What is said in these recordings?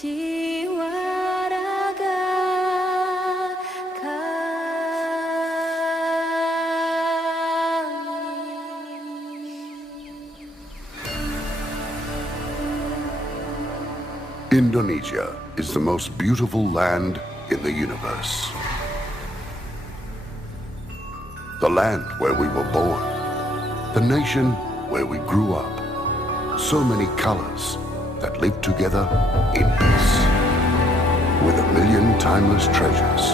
jiwa raga Indonesia is the most beautiful land in the universe. The land where we were born. The nation where we grew up. So many colors that live together in peace. With a million timeless treasures.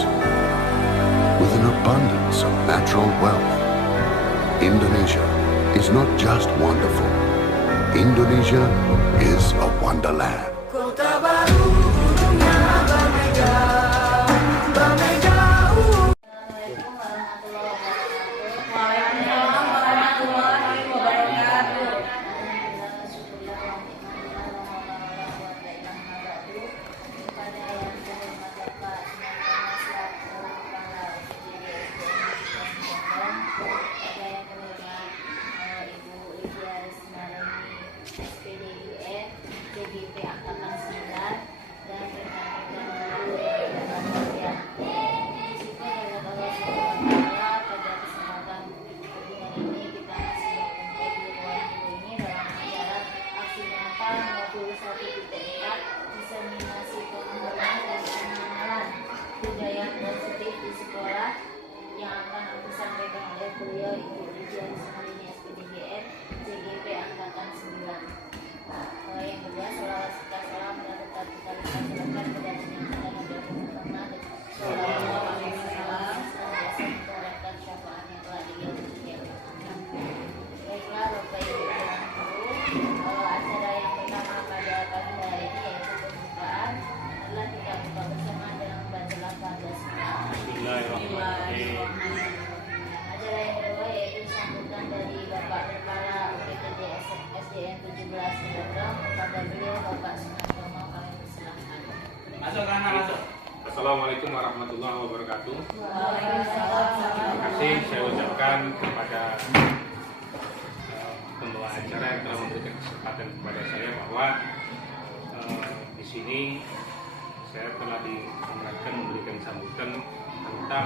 With an abundance of natural wealth. Indonesia is not just wonderful. Indonesia is a wonderland. Kota baru dunia berbeda. CGP Angkatan 9 dan rekan-rekan guru yang berbahagia. Syukur kepada Allah Subhanahu wa Ta'ala, pada kesempatan hubungan ini kita masih berkumpul di ruang guru ini dalam acara aksi nyata modul 1.4 diseminasi pemahaman dan pengenalan budaya positif di sekolah yang akan aku sampaikan oleh beliau Ibu Lydia Rismarini SPDGN CGP Angkatan 9. Yang kedua, salawat serta salam dan tetap kita limpahkan kepada Junjungan Nabi Muhammad Sallallahu Alaihi Wasallam senantiasa mentorehkan syafaat yang telah diberikan. Baiklah, Bapak Ibu dan Guru, acara yang pertama pada pagi hari ini yaitu pembukaan adalah kita buka bersama dengan membaca lafaz Bismillahirrahmanirrahim. Acara yang kedua yaitu sambutan dari Bapak Kepala UPTD SDN 17 Sidoarjo kepada beliau Bapak Sunartono, kami persilahkan. Assalamualaikum warahmatullahi wabarakatuh. Waalaikumsalam. Terima kasih saya ucapkan kepada pembawa acara yang telah memberikan kesempatan kepada saya bahwa di sini saya telah diamanatkan memberikan sambutan tentang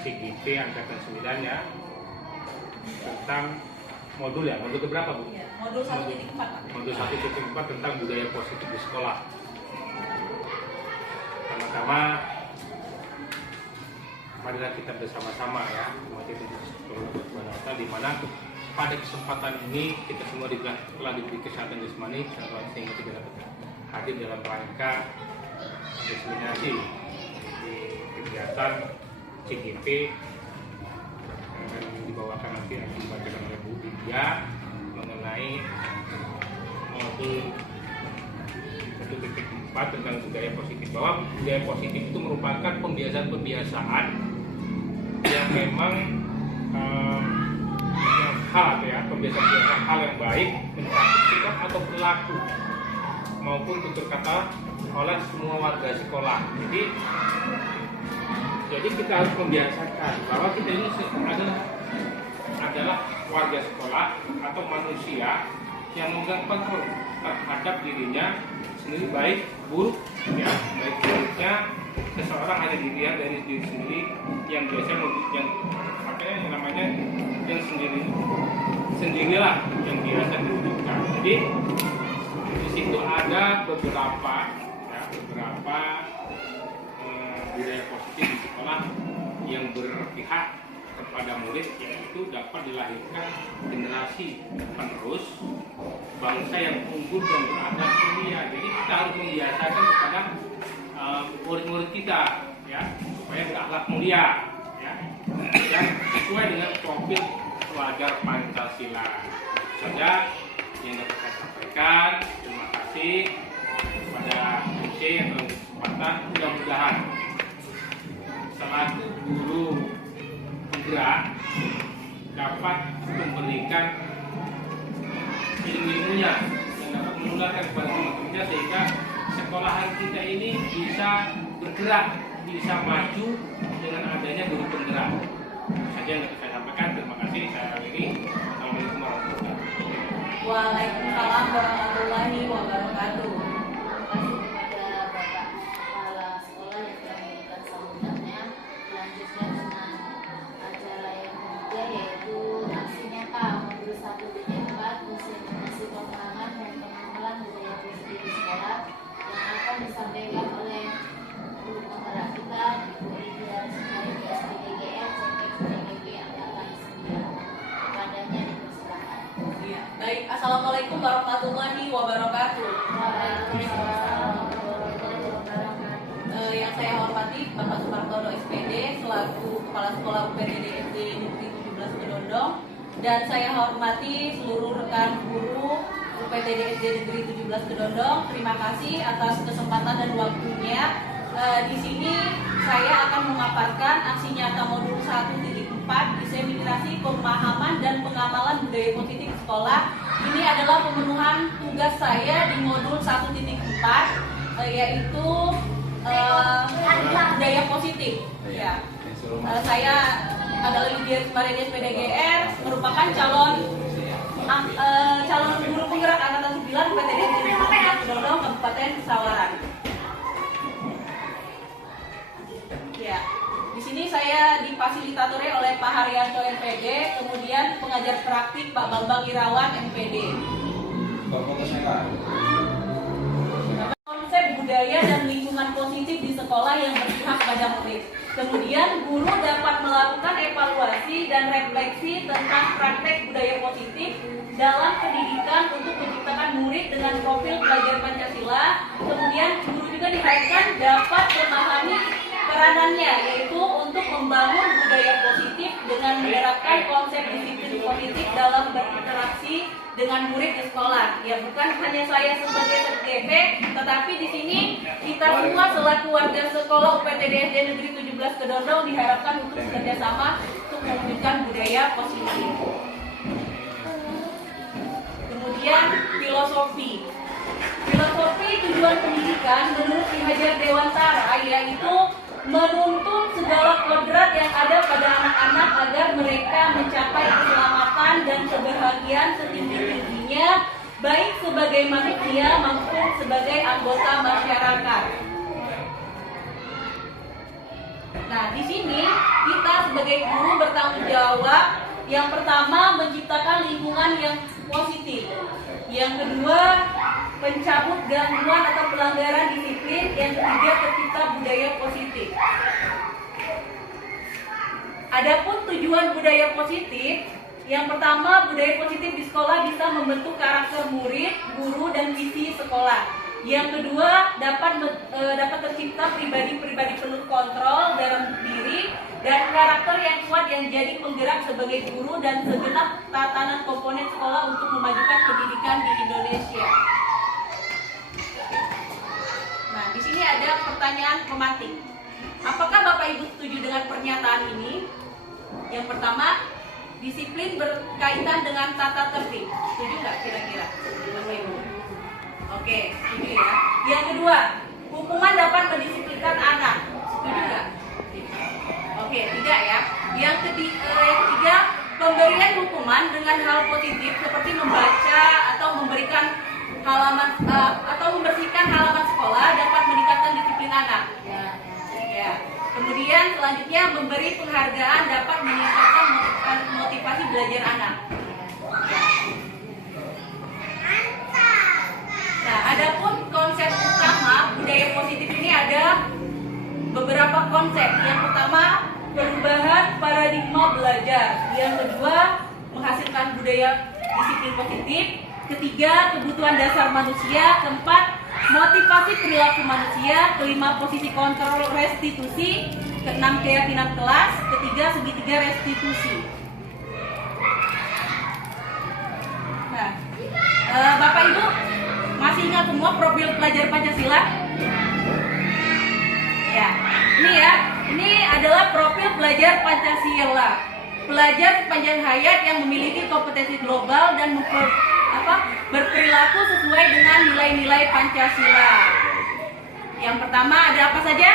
CGP Angkatan 9 ya, tentang modul keberapa Bu? Modul 1.4. Modul 1.4 tentang budaya positif di sekolah. Pertama-tama, marilah kita bersama-sama ya, di mana pada kesempatan ini kita semua telah diberi kesehatan jasmani sehingga kita dapat hadir dalam rangka diseminasi di kegiatan CGP yang dibawakan nanti akan dibacakan oleh Bu Lydia mengenai modul 1.4 tentang budaya positif, bahwa budaya positif itu merupakan pembiasaan-pembiasaan yang memang pembiasaan hal yang baik mencakup sikap atau perilaku maupun tutur kata oleh semua warga sekolah. Jadi kita harus membiasakan bahwa kita ini adalah warga sekolah atau manusia yang memegang kontrol terhadap dirinya sendiri, baik buruk ya, baik buruknya seseorang hanya dilihat dari diri sendiri yang biasanya yang sendirilah yang biasa diwujudkan. Jadi di situ ada beberapa budaya positif di sekolah yang berpihak kepada murid, yaitu dapat dilahirkan generasi penerus bangsa yang unggul dan beradab mulia. Jadi kita harus membiasakan kepada murid-murid kita ya, supaya berakhlak mulia ya, dan sesuai dengan profil pelajar Pancasila. Saja yang dapat saya sampaikan. Terima kasih kepada MC yang telah kesempatan. Mudah-mudahan selaku guru penggerak dapat memberikan ilmu-ilmunya yang dapat menularkan kepada teman-temannya, sehingga sekolahan kita ini bisa bergerak, bisa maju dengan adanya guru penggerak. Itu saja yang dapat saya sampaikan. Terima kasih. Saya akhiri. Assalamualaikum warahmatullahi wabarakatuh. Waalaikumsalam warahmatullahi wabarakatuh. Terima kasih kepada Yang saya hormati Bapak Sumartono SPD selaku Kepala Sekolah UPTD SD Negeri 17 Kedondong, dan saya hormati seluruh rekan guru UPTD SD Negeri 17 Kedondong. Terima kasih atas kesempatan dan waktunya. Di sini saya akan memaparkan aksi nyata modul 1.4 diseminasi pemahaman dan pengamalan budaya positif di sekolah. Ini adalah pemenuhan tugas saya di modul 1.4 yaitu budaya positif. Ya. Saya adalah Lydia Mariani SPDGR, merupakan calon guru penggerak angkatan 9 UPTD Kedondong Kabupaten Sawaran. Ya, di sini saya difasilitatori oleh Pak Haryanto MPD, kemudian pengajar praktik Pak Bambang Irawan MPD. Konsep budaya dan lingkungan positif di sekolah yang berpihak pada murid. Kemudian guru dapat melakukan evaluasi dan refleksi tentang praktek budaya positif dalam pendidikan untuk menciptakan murid dengan profil pelajar Pancasila. Kemudian guru juga diharapkan dapat memahami peranannya, yaitu untuk membangun budaya positif dengan menerapkan konsep disiplin positif dalam berinteraksi dengan murid di sekolah. Ya, bukan hanya saya sebagai SGB, tetapi di sini kita semua selaku warga sekolah UPTD SD Negeri 17 Kedondong diharapkan untuk bekerjasama untuk mewujudkan budaya positif. Kemudian filosofi tujuan pendidikan menurut Ki Hajar Dewantara yaitu menuntun segala kodrat yang ada pada anak-anak agar mereka mencapai keselamatan dan kebahagiaan setinggi-tingginya, baik sebagai manusia maupun sebagai anggota masyarakat. Nah, di sini kita sebagai guru bertanggung jawab. Yang pertama, menciptakan lingkungan yang positif. Yang kedua, pencabut gangguan atau pelanggaran disiplin. Yang ketiga, tercipta budaya positif. Adapun tujuan budaya positif, yang pertama, budaya positif di sekolah bisa membentuk karakter murid, guru, dan visi sekolah. Yang kedua, dapat tercipta pribadi-pribadi penuh kontrol dalam diri dan karakter yang kuat yang jadi penggerak sebagai guru dan segenap tatanan komponen sekolah untuk memajukan pendidikan di Indonesia. Nah, di sini ada pertanyaan pemantik. Apakah Bapak Ibu setuju dengan pernyataan ini? Yang pertama, disiplin berkaitan dengan tata tertib. Setuju nggak kira-kira, Bapak Ibu? Oke, setuju ya. Yang kedua, hukuman dapat mendisiplinkan anak. Setuju nggak? Oke, tidak ya. Yang ketiga, pemberian hukuman dengan hal positif seperti membaca atau memberikan halaman atau membersihkan halaman sekolah dapat meningkatkan disiplin anak. Ya. Kemudian selanjutnya memberi penghargaan dapat meningkatkan motivasi belajar anak. Nah, adapun konsep utama budaya positif ini ada beberapa konsep. Yang pertama, perubahan paradigma belajar. Yang kedua, menghasilkan budaya disiplin positif. Ketiga, kebutuhan dasar manusia. Keempat, motivasi perilaku manusia. Kelima, posisi kontrol restitusi. Keenam, keyakinan kelas. Ketiga, segitiga restitusi. Nah, Bapak Ibu masih ingat semua profil pelajar Pancasila? Ya, ini adalah profil pelajar Pancasila. Pelajar sepanjang hayat yang memiliki kompetensi global dan berperilaku sesuai dengan nilai-nilai Pancasila. Yang pertama ada apa saja?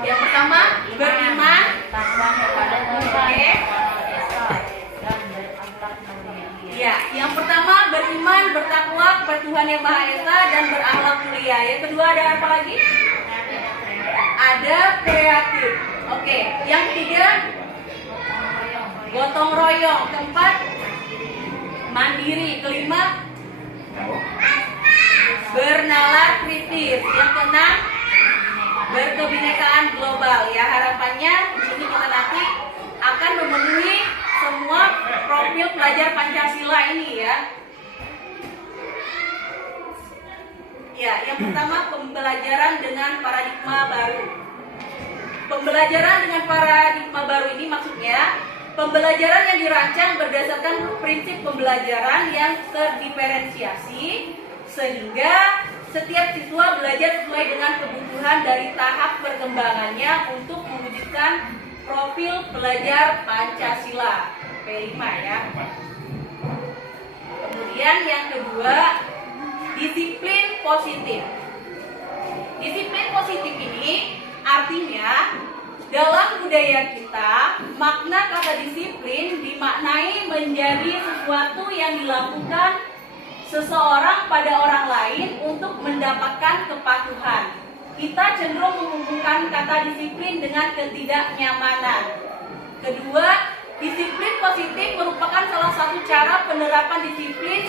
Yang pertama, beriman. Oke. Ya, yang pertama beriman, bertakwa kepada Tuhan Yang Maha Esa dan berakhlak mulia. Yang kedua ada apa lagi? Ada kreatif. Oke, yang ketiga gotong royong. Keempat, mandiri. Kelima, bernalar kritis. Yang keenam, berkebinekaan global. Ya, harapannya di sini kita nanti akan memenuhi semua profil pelajar Pancasila ini ya. Ya, yang pertama pembelajaran dengan paradigma baru. Pembelajaran dengan paradigma baru ini maksudnya pembelajaran yang dirancang berdasarkan prinsip pembelajaran yang terdiferensiasi sehingga setiap siswa belajar sesuai dengan kebutuhan dari tahap perkembangannya untuk mewujudkan profil pelajar Pancasila P5 ya. Kemudian yang kedua, disiplin positif. Disiplin positif ini artinya dalam budaya kita, makna kata disiplin dimaknai menjadi sesuatu yang dilakukan seseorang pada orang lain untuk mendapatkan kepatuhan. Kita cenderung menghubungkan kata disiplin dengan ketidaknyamanan. Kedua, disiplin positif merupakan salah satu cara penerapan disiplin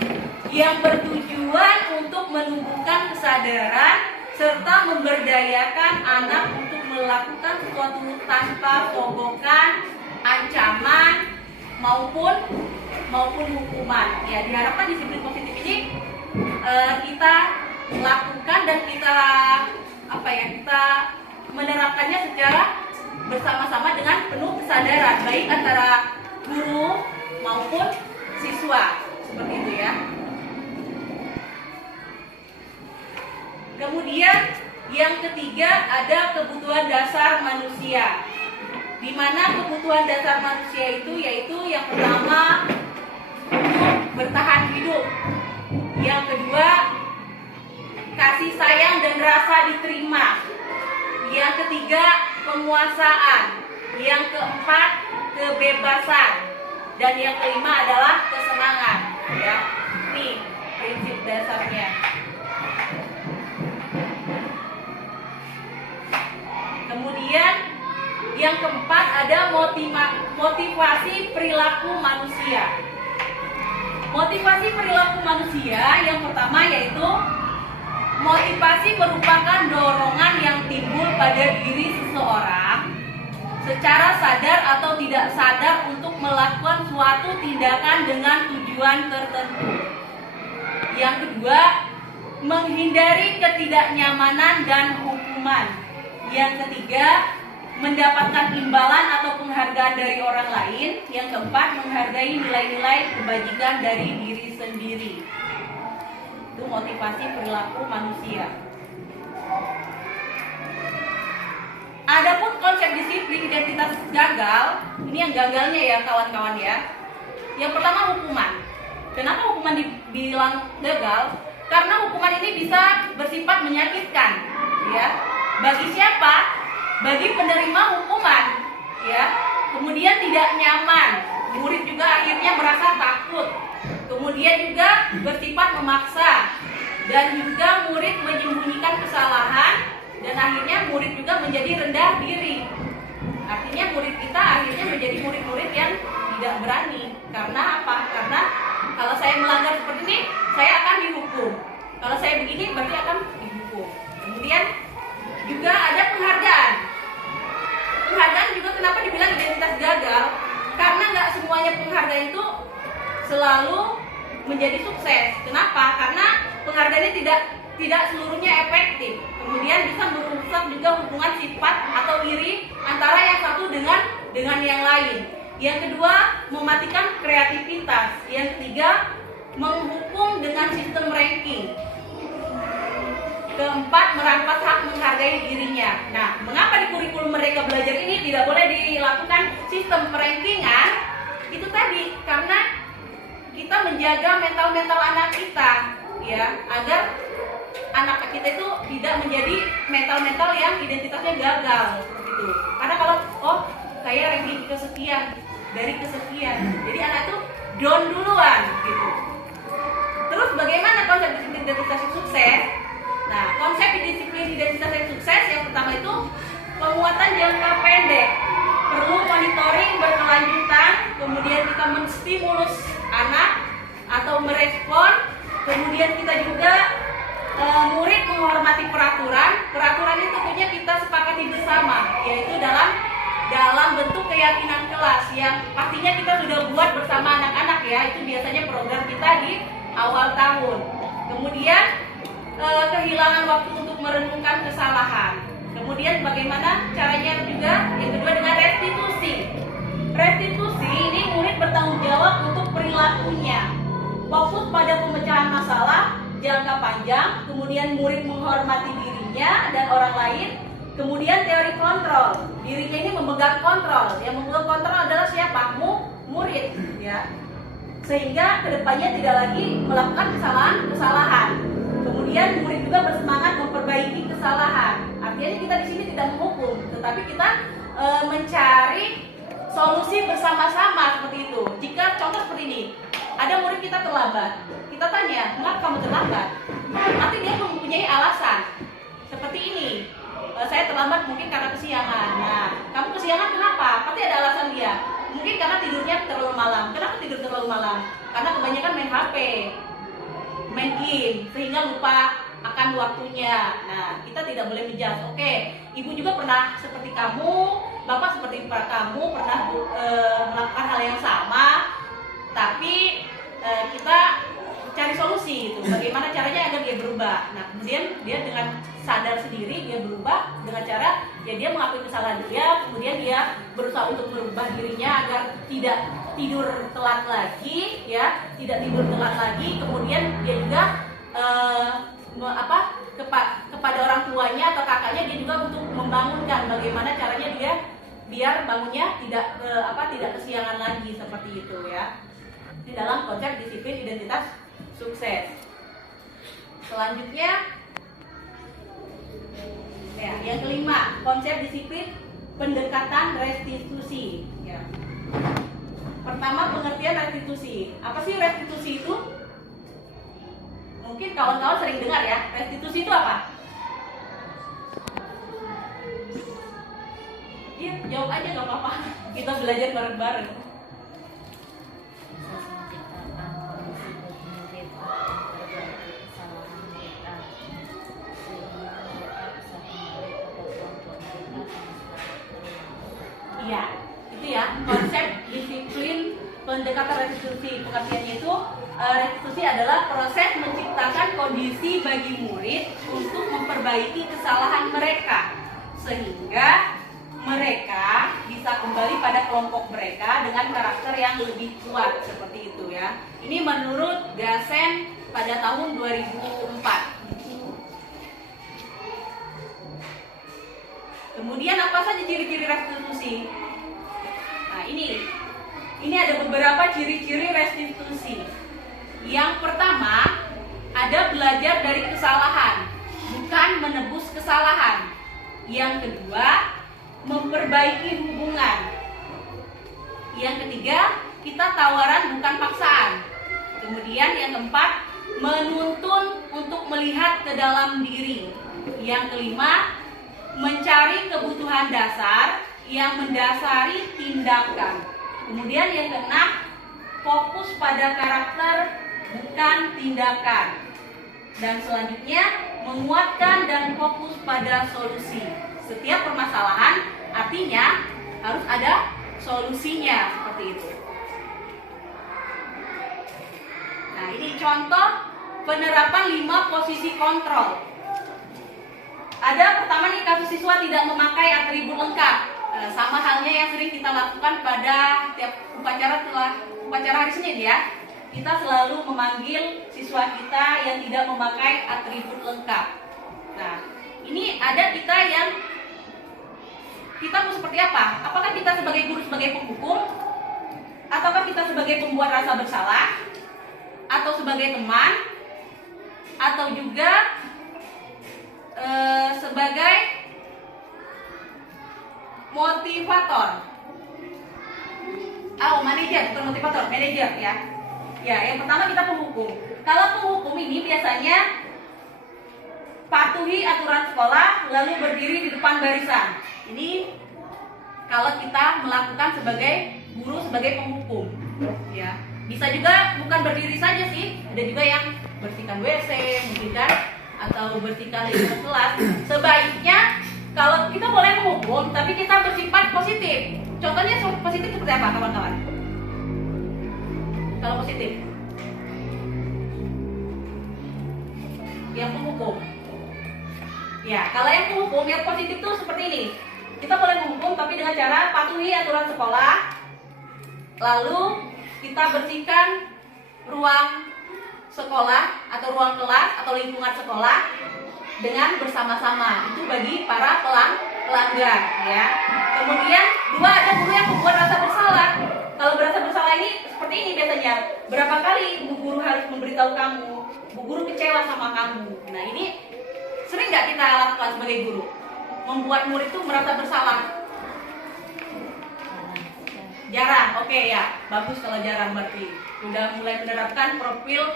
yang bertujuan untuk menumbuhkan kesadaran serta memberdayakan anak untuk melakukan sesuatu tanpa togokan, ancaman maupun hukuman. Ya, diharapkan disiplin positif ini kita lakukan dan kita menerapkannya secara bersama-sama dengan penuh kesadaran baik antara guru maupun siswa, seperti itu ya. Kemudian yang ketiga ada kebutuhan dasar manusia, di mana kebutuhan dasar manusia itu yaitu yang pertama bertahan hidup, yang kedua kasih sayang dan rasa diterima, yang ketiga penguasaan, yang keempat kebebasan, dan yang kelima adalah kesenangan ya. Ini prinsip dasarnya. Kemudian yang keempat ada motivasi perilaku manusia. Motivasi perilaku manusia yang pertama yaitu motivasi merupakan dorongan yang timbul pada diri seseorang secara sadar atau tidak sadar untuk melakukan suatu tindakan dengan tujuan tertentu. Yang kedua, menghindari ketidaknyamanan dan hukuman. Yang ketiga, mendapatkan imbalan atau penghargaan dari orang lain. Yang keempat, menghargai nilai-nilai kebajikan dari diri sendiri. Itu motivasi perilaku manusia. Adapun konsep disiplin identitas gagal, ini yang gagalnya ya kawan-kawan ya. Yang pertama hukuman. Kenapa hukuman dibilang gagal? Karena hukuman ini bisa bersifat menyakitkan, ya. Bagi siapa? Bagi penerima hukuman, ya. Kemudian tidak nyaman. Murid juga akhirnya merasa takut. Kemudian juga bersifat memaksa, dan juga murid menyembunyikan kesalahan, dan akhirnya murid juga menjadi rendah diri. Artinya murid kita akhirnya menjadi murid-murid yang tidak berani. Karena apa? Karena kalau saya melanggar seperti ini, saya akan dihukum. Kalau saya begini, berarti akan dihukum. Kemudian juga ada penghargaan. Penghargaan juga kenapa dibilang identitas gagal? Karena nggak semuanya penghargaan itu selalu menjadi sukses. Kenapa? Karena penghargaan ini tidak seluruhnya efektif. Kemudian bisa merusak juga hubungan sifat atau iri antara yang satu dengan yang lain. Yang kedua, mematikan kreativitas. Yang ketiga, menghukum dengan sistem ranking. Keempat, merampas hak menghargai dirinya. Nah, mengapa di kurikulum Merdeka Belajar ini tidak boleh dilakukan sistem perankingan? Itu tadi, karena kita menjaga mental anak kita, ya, agar anak kita itu tidak menjadi mental yang identitasnya gagal, gitu. Karena kalau saya ranking kesekian dari kesekian, jadi anak itu down duluan, gitu. Terus bagaimana konsep disiplin identitas yang sukses? Nah, konsep disiplin identitas yang sukses yang pertama itu penguatan jangka pendek. Perlu monitoring berkelanjutan, kemudian kita menstimulus anak atau merespon, kemudian kita juga murid menghormati peraturan. Peraturan itu tentunya kita sepakati bersama, yaitu dalam bentuk keyakinan kelas yang pastinya kita sudah buat bersama anak-anak ya. Itu biasanya program kita di awal tahun. Kemudian kehilangan waktu untuk merenungkan kesalahan. Kemudian bagaimana caranya juga? Yang kedua dengan restitusi. Restitusi ini murid bertanggung jawab untuk perilakunya. Fokus pada pemecahan masalah jangka panjang, kemudian murid menghormati dirinya dan orang lain. Kemudian teori kontrol. Dirinya ini memegang kontrol. Yang memegang kontrol adalah siapa? Murid, ya. Sehingga kedepannya tidak lagi melakukan kesalahan. Kemudian murid juga bersemangat memperbaiki kesalahan. Artinya kita di sini tidak menghukum, tetapi kita mencari solusi bersama-sama seperti itu. Jika contoh seperti ini, ada murid kita terlambat, kita tanya, mengapa kamu terlambat? Nanti dia mempunyai alasan. Seperti ini, saya terlambat mungkin karena kesiangan. Nah, kamu kesiangan kenapa? Pasti ada alasan dia. Mungkin karena tidurnya terlalu malam. Kenapa tidur terlalu malam? Karena kebanyakan main HP, main game, sehingga lupa akan waktunya. Nah, kita tidak boleh menjudge. Oke, ibu juga pernah seperti kamu, bapak seperti kamu pernah melakukan hal yang sama, tapi kita cari solusi itu. Bagaimana caranya agar dia berubah? Nah, kemudian dia dengan sadar sendiri dia berubah dengan cara ya dia mengakui kesalahan dia, kemudian dia berusaha untuk merubah dirinya agar tidak tidur telat lagi, ya, tidak tidur telat lagi. Kemudian dia juga kepada orang tuanya atau kakaknya dia juga untuk membangunkan bagaimana caranya dia biar bangunnya tidak kesiangan lagi seperti itu, ya. Di dalam konsep disiplin identitas sukses. Selanjutnya, ya, yang kelima, konsep disiplin pendekatan restitusi. Ya. Pertama, pengertian restitusi. Apa sih restitusi itu? Mungkin kawan-kawan sering dengar ya. Restitusi itu apa? Iya, jawab aja gak apa-apa. Kita belajar bareng-bareng. Iya, itu ya konsep disiplin pendekatan restitusi. Pengertiannya itu restitusi adalah proses menciptakan kondisi bagi murid untuk memperbaiki kesalahan mereka sehingga mereka bisa kembali pada kelompok mereka dengan karakter yang lebih kuat seperti itu, ya. Ini menurut Gassen pada tahun 2004. Kemudian apa saja ciri-ciri restitusi? Nah, ini ada beberapa ciri-ciri restitusi. Yang pertama, ada belajar dari kesalahan, bukan menebus kesalahan. Yang kedua, memperbaiki hubungan. Yang ketiga, kita tawaran bukan paksaan. Kemudian yang keempat, menuntun untuk melihat ke dalam diri. Yang kelima, mencari kebutuhan dasar yang mendasari tindakan. Kemudian yang keenam, fokus pada karakter bukan tindakan. Dan selanjutnya, menguatkan dan fokus pada solusi. Setiap permasalahan artinya harus ada solusinya, seperti itu. Nah, ini contoh penerapan 5 posisi kontrol. Ada pertama nih, kasus siswa tidak memakai atribut lengkap. Sama halnya yang sering kita lakukan pada tiap upacara hari Senin, ya. Kita selalu memanggil siswa kita yang tidak memakai atribut lengkap. Nah, ini ada kita yang kita mau seperti apa? Apakah kita sebagai guru, sebagai penghukum? Ataukah kita sebagai pembuat rasa bersalah? Atau sebagai teman? Atau juga sebagai motivator? Manajer, bukan motivator, manajer, ya. Ya, yang pertama kita penghukum. Kalau penghukum ini biasanya patuhi aturan sekolah, lalu berdiri di depan barisan. Ini kalau kita melakukan sebagai guru, sebagai penghukum, ya. Bisa juga bukan berdiri saja sih, ada juga yang bersihkan WC, mungkin kan, atau bersihkan lingkungan kelas. Sebaiknya kalau kita boleh menghukum, tapi kita bersifat positif. Contohnya positif seperti apa, kawan-kawan? Kalau positif, yang penghukum. Ya, kalau yang penghukum, yang positif tuh seperti ini. Kita boleh menghukum tapi dengan cara patuhi aturan sekolah. Lalu kita bersihkan ruang sekolah atau ruang kelas atau lingkungan sekolah dengan bersama-sama. Itu bagi para pelanggar ya. Kemudian dua, ada guru yang membuat rasa bersalah. Kalau berasa bersalah ini seperti ini biasanya. Berapa kali Bu Guru harus memberitahu kamu, Bu Guru kecewa sama kamu. Nah ini sering nggak kita lakukan sebagai guru? Membuat murid itu merasa bersalah. Jarang, oke ya, bagus kalau jarang berarti. Udah mulai menerapkan profil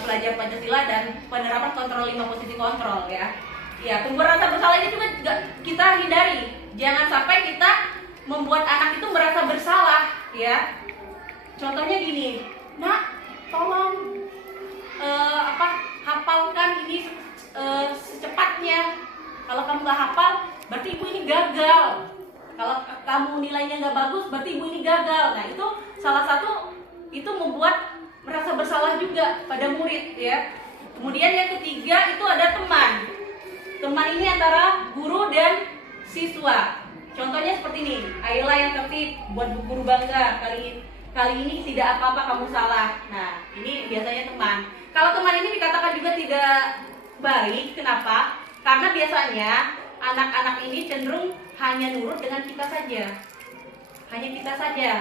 pelajar Pancasila dan penerapan kontrol 5 posisi kontrol ya. Ya, membuat rasa bersalah ini juga kita hindari. Jangan sampai kita membuat anak itu merasa bersalah ya. Contohnya gini, Nak, tolong hafalkan ini secepatnya. Kalau kamu nggak hafal, berarti ibu ini gagal. Kalau kamu nilainya nggak bagus, berarti ibu ini gagal. Nah itu salah satu itu membuat merasa bersalah juga pada murid ya. Kemudian yang ketiga itu ada teman. Teman ini antara guru dan siswa. Contohnya seperti ini, ayolah yang tertib, buat Bu Guru bangga. Kali ini tidak apa-apa kamu salah. Nah ini biasanya teman. Kalau teman ini dikatakan juga tidak baik, kenapa? Karena biasanya anak-anak ini cenderung hanya nurut dengan kita saja. Hanya kita saja.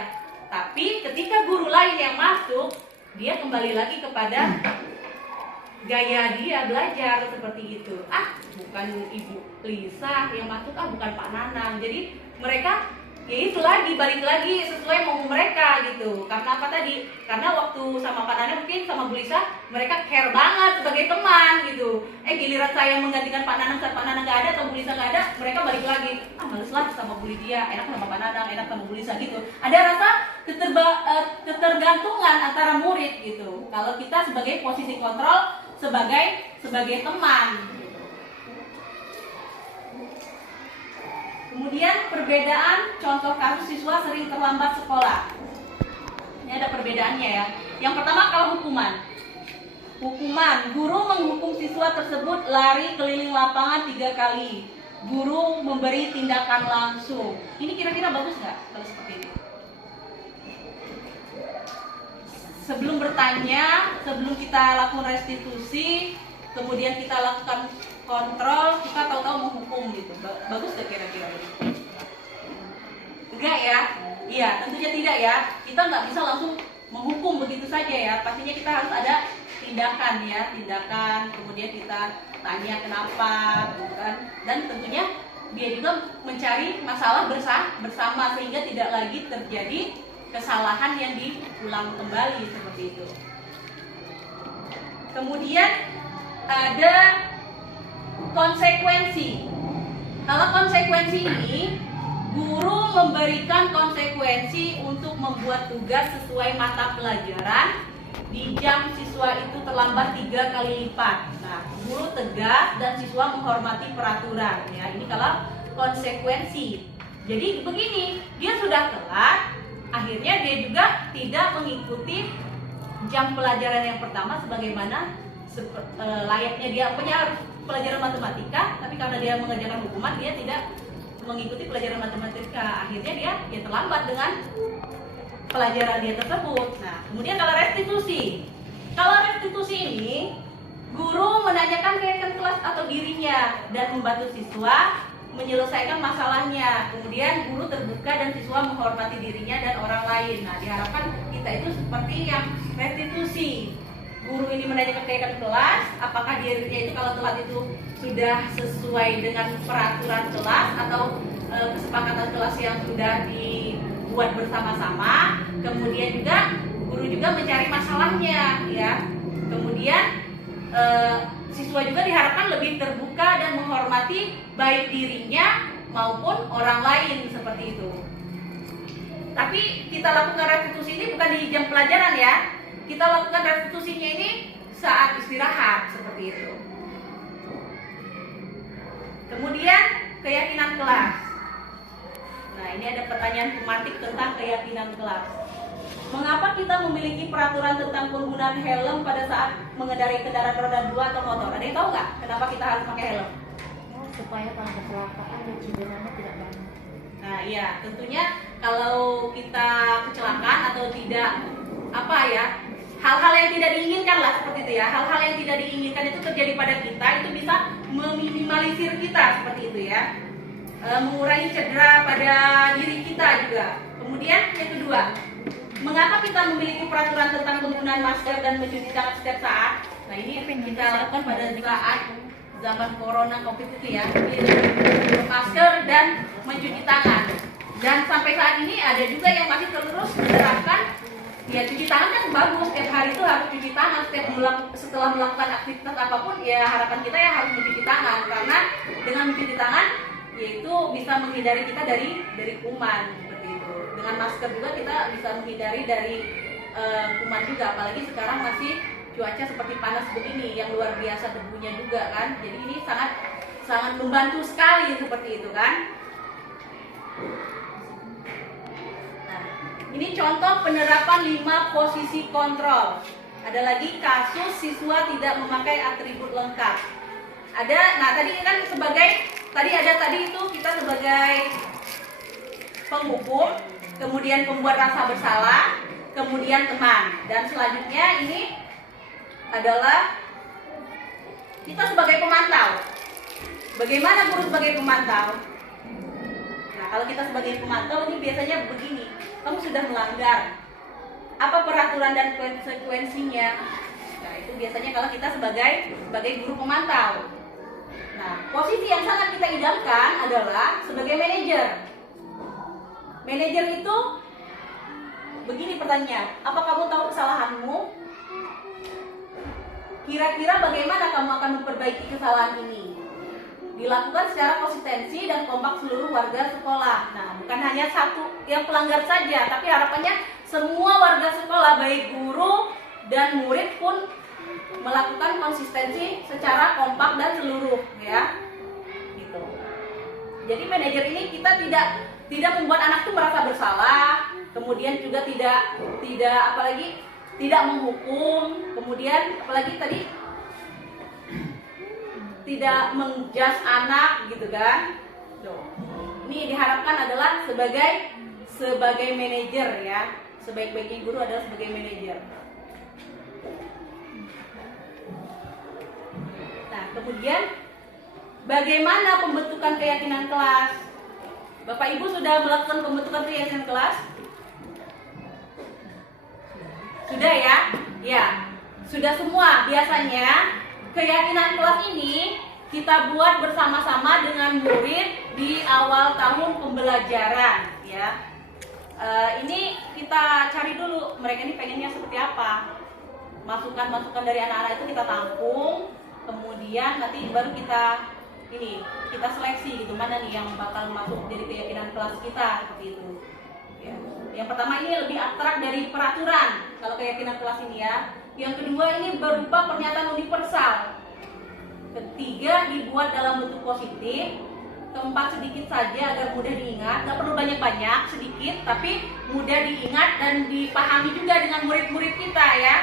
Tapi ketika guru lain yang masuk, dia kembali lagi kepada gaya dia belajar seperti itu. Bukan Ibu Lisa yang masuk, bukan Pak Nanang. Jadi mereka ya itu lagi, balik lagi sesuai mau mereka gitu. Karena apa tadi? Karena waktu sama Pak Nanang mungkin sama Bu Lisa, mereka care banget sebagai teman gitu. Giliran saya menggantikan Pak Nanang saat Pak Nanang gak ada atau Bu Lisa gak ada, mereka balik lagi. Males lah sama Bu Lydia, enak sama Pak Nanang, enak sama Bu Lisa gitu. Ada rasa ketergantungan antara murid gitu. Kalau kita sebagai posisi kontrol, sebagai teman. Kemudian perbedaan contoh kasus siswa sering terlambat sekolah. Ini ada perbedaannya ya. Yang pertama kalau hukuman. Hukuman, guru menghukum siswa tersebut lari keliling lapangan 3 kali. Guru memberi tindakan langsung. Ini kira-kira bagus nggak kalau seperti ini? Sebelum bertanya, sebelum kita lakukan restitusi, kemudian kita lakukan kontrol, kita tahu-tahu menghukum gitu. Bagus gak kira-kira? Enggak ya? Iya, tentunya tidak ya. Kita nggak bisa langsung menghukum begitu saja ya. Pastinya kita harus ada tindakan ya, tindakan. Kemudian kita tanya kenapa, gitu kan? Dan tentunya dia juga mencari masalah bersama sehingga tidak lagi terjadi kesalahan yang diulang kembali seperti itu. Kemudian ada konsekuensi. Kalau konsekuensi ini, guru memberikan konsekuensi untuk membuat tugas sesuai mata pelajaran di jam siswa itu terlambat 3 kali lipat. Nah, guru tegas dan siswa menghormati peraturan. Ya, ini kalau konsekuensi. Jadi begini, dia sudah telat, akhirnya dia juga tidak mengikuti jam pelajaran yang pertama sebagaimana layaknya dia punya pelajaran matematika, tapi karena dia mengerjakan hukuman, dia tidak mengikuti pelajaran matematika. Akhirnya dia terlambat dengan pelajaran dia tersebut. Nah, kemudian kalau restitusi. Kalau restitusi ini, guru menanyakan kegiatan kelas atau dirinya dan membantu siswa menyelesaikan masalahnya. Kemudian guru terbuka dan siswa menghormati dirinya dan orang lain. Nah, diharapkan kita itu seperti yang restitusi. Guru ini menanyakan kegiatan kelas, apakah dirinya itu kalau telat itu sudah sesuai dengan peraturan kelas atau kesepakatan kelas yang sudah dibuat bersama-sama. Kemudian juga guru juga mencari masalahnya, ya. Kemudian siswa juga diharapkan lebih terbuka dan menghormati baik dirinya maupun orang lain seperti itu. Tapi kita lakukan restitusi ini bukan di jam pelajaran ya. Kita lakukan restitusinya ini saat istirahat seperti itu. Kemudian keyakinan kelas. Nah, ini ada pertanyaan tematik tentang keyakinan kelas. Mengapa kita memiliki peraturan tentang penggunaan helm pada saat mengendarai kendaraan roda 2 atau motor? Ada yang tahu nggak kenapa kita harus pakai helm? Supaya kalau kecelakaan dan cederanya tidak banyak. Nah iya, tentunya kalau kita kecelakaan atau tidak apa ya, hal-hal yang tidak diinginkan lah seperti itu ya, hal-hal yang tidak diinginkan itu terjadi pada kita, itu bisa meminimalisir kita seperti itu ya. Mengurangi cedera pada diri kita juga. Kemudian yang kedua, mengapa kita memiliki peraturan tentang penggunaan masker dan mencuci tangan setiap saat? Nah ini kita lakukan pada saat zaman corona covid itu ya, masker dan mencuci tangan. Dan sampai saat ini ada juga yang masih terus menerapkan ya, cuci tangan kan bagus, setiap hari itu harus cuci tangan, setelah melakukan aktivitas apapun ya harapan kita ya harus mencuci tangan, karena dengan mencuci tangan yaitu bisa menghindari kita dari kuman seperti itu. Dengan masker juga kita bisa menghindari dari kuman juga, apalagi sekarang masih cuaca seperti panas begini yang luar biasa, debunya juga kan. Jadi ini sangat membantu sekali seperti itu kan. Nah, ini contoh penerapan 5 posisi kontrol. Ada lagi kasus siswa tidak memakai atribut lengkap. Nah tadi kan tadi itu kita sebagai penghukum, kemudian pembuat rasa bersalah, kemudian teman, dan selanjutnya ini adalah kita sebagai pemantau. Bagaimana guru sebagai pemantau? Nah kalau kita sebagai pemantau ini biasanya begini, kamu sudah melanggar, apa peraturan dan konsekuensinya? Nah itu biasanya kalau kita sebagai guru pemantau. Nah, posisi yang sangat kita idamkan adalah sebagai manajer. Manajer itu begini pertanyaan, apa kamu tahu kesalahanmu? Kira-kira bagaimana kamu akan memperbaiki kesalahan ini? Dilakukan secara konsistensi dan kompak seluruh warga sekolah. Nah, bukan hanya satu yang pelanggar saja, tapi harapannya semua warga sekolah, baik guru dan murid pun melakukan konsistensi secara kompak dan seluruh ya gitu. Jadi manajer ini kita tidak membuat anak itu merasa bersalah, kemudian juga tidak apalagi tidak menghukum, kemudian apalagi tadi tidak menjudge anak gitu kan. Tuh. Ini diharapkan adalah sebagai manajer ya, sebaik-baiknya guru adalah sebagai manajer. Kemudian bagaimana pembentukan keyakinan kelas? Bapak Ibu sudah melakukan pembentukan keyakinan kelas? Sudah ya? Ya, sudah semua. Biasanya keyakinan kelas ini kita buat bersama-sama dengan murid di awal tahun pembelajaran ya. Ini kita cari dulu mereka ini pengennya seperti apa. Masukan-masukan dari anak-anak itu kita tampung. Kemudian nanti baru kita seleksi gitu, mana nih yang bakal masuk dari keyakinan kelas kita seperti itu ya. Yang pertama ini lebih abstrak dari peraturan kalau keyakinan kelas ini ya. Yang kedua ini berupa pernyataan universal. Ketiga dibuat dalam bentuk positif. Keempat sedikit saja agar mudah diingat, nggak perlu banyak-banyak, sedikit tapi mudah diingat dan dipahami juga dengan murid-murid kita ya.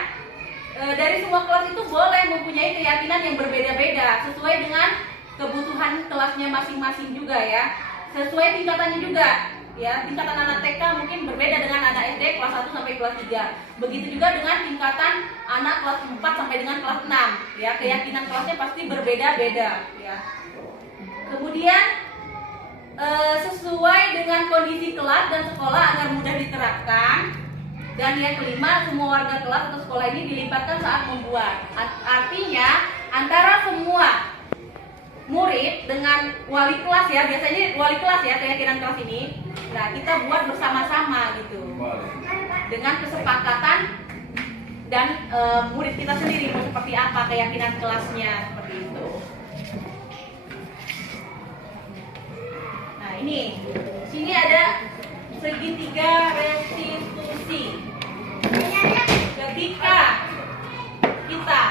Dari semua kelas itu boleh mempunyai keyakinan yang berbeda-beda sesuai dengan kebutuhan kelasnya masing-masing juga ya, sesuai tingkatannya juga ya. Tingkatan anak TK mungkin berbeda dengan anak SD kelas 1 sampai kelas 3, begitu juga dengan tingkatan anak kelas 4 sampai dengan kelas 6 ya. Keyakinan kelasnya pasti berbeda-beda ya. Kemudian sesuai dengan kondisi kelas dan sekolah agar mudah diterapkan. Dan yang kelima, semua warga kelas atau sekolah ini dilibatkan saat membuat. Artinya antara semua murid dengan wali kelas ya, biasanya wali kelas ya keyakinan kelas ini. Nah kita buat bersama-sama gitu, dengan kesepakatan dan murid kita sendiri mau seperti apa keyakinan kelasnya seperti itu. Nah ini, sini ada segitiga restitusi. Ketika kita